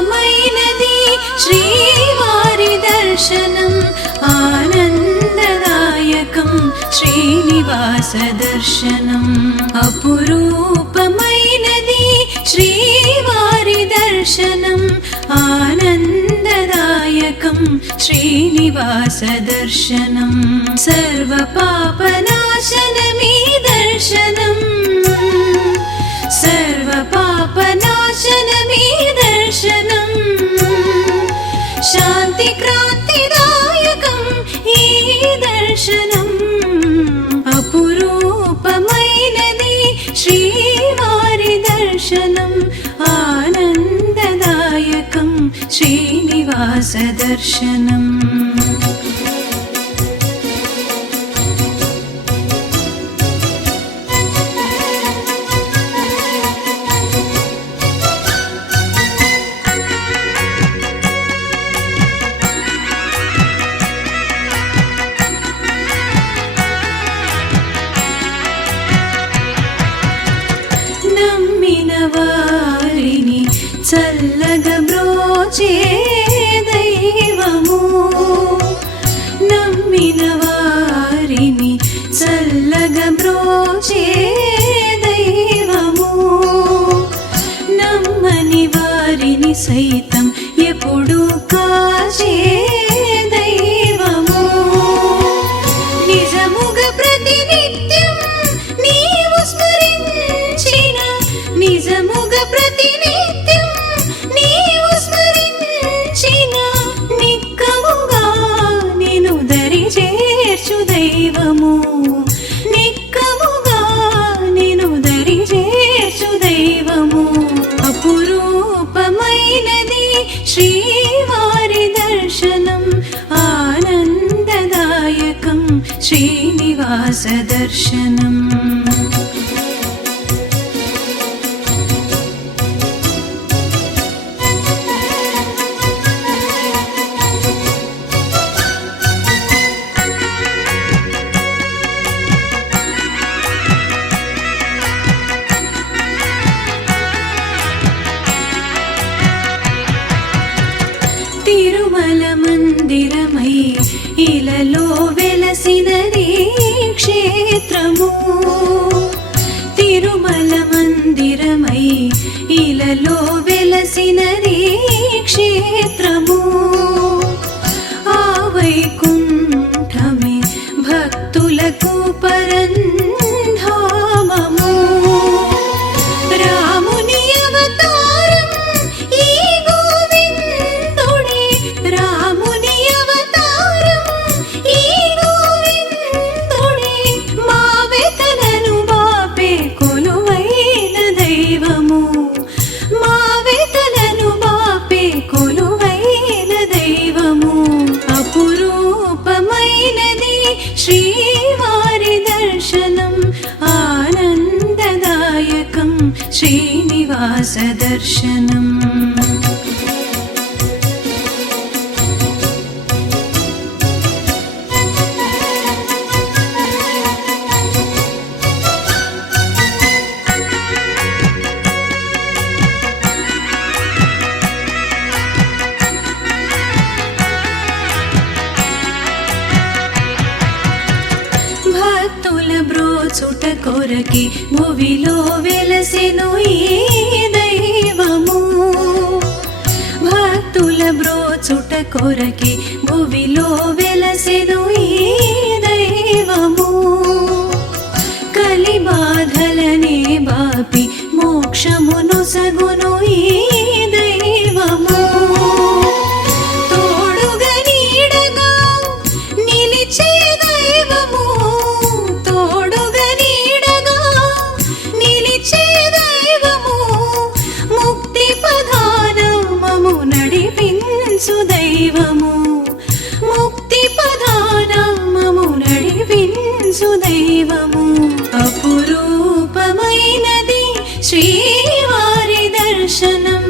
అపురూపమైనది శ్రీవారి దర్శనం ఆనందదాయకం శ్రీనివాస దర్శనం అపురూపమైనది శ్రీవారి దర్శనం ఆనందదాయకం శ్రీనివాస దర్శనం సర్వ పాపనాశనమీ దర్శనం సర్వ పాపనాశనమీ దర్శనం శాంతి క్రాంతిదాయకం ఈ దర్శనం అపురూపమైనది శ్రీవారి దర్శనం ఆనందదాయకం శ్రీనివాస దర్శనం నమ్మిన వారిని చల్లగా బ్రోచే దైవము నమ్మిన వారిని చల్లగా బ్రోచే దైవము నమ్మని వారిని సైతం ఎప్పుడు కాచే దైవము నిజముగా ప్రతినిత్యం నీవు స్మరించిన నిజముగా ప్రతినిత్యం నీవు స్మరించిన నిక్కముగా నిన్ను దరి చేర్చు దైవము నిక్కముగా నిన్ను దరి చేర్చు దైవము అపురూపమైనది శ్రీవారి దర్శనం ఆనందదాయకం శ్రీనివాస దర్శనం తిరుమల మందిరమై ఇలలో వెలసినది క్షేత్రము తిరుమల మందిరమై ఇలలో వెలసినది క్షేత్రము ఆ వైకుంఠమే భక్తులకు పరంధామము రాముని అవతారం ఈ గోవిందుడే రాముని అవతారం ఈ గోవిందుడే మా వెతలను బాపే కొలువైన దైవము మా వెతలను బాపే కొలువైన దైవము అపురూపమైనది శ్రీవారి దర్శనం ఆనందదాయకం శ్రీనివాస దర్శనం భక్తుల బ్రోచుట కొరకి భువిలో వెలసెను ఈ దైవము భక్తుల బ్రోచుట కొరకి భువిలో వెలసెను ఈ దైవము కలి బాధలనే బాపి మోక్షమును సగును ఈ దైవము తోడుగా నీడగా నిలిచే దైవము తోడుగా నీడగా నిలిచే దైవము ముక్తి పదానమము నడిపించు దైవము ముక్తి పదానమము నడిపించు దైవము అపురూపమైనది శ్రీవారి దర్శనం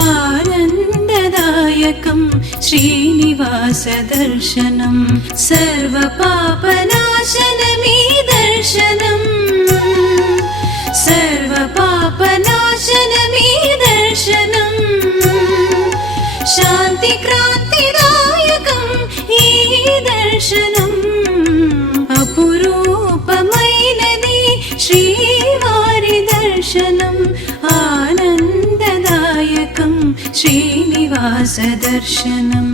ఆనందదాయకం శ్రీనివాస దర్శనం సర్వ పాపనాశనమీ దర్శనం సర్వ పాపనాశనమీ దర్శనం క్రాంతిదాయకం ఈ దర్శనం అపురూపమైనది శ్రీవారి దర్శనం ఆనందదాయకం శ్రీనివాస దర్శనం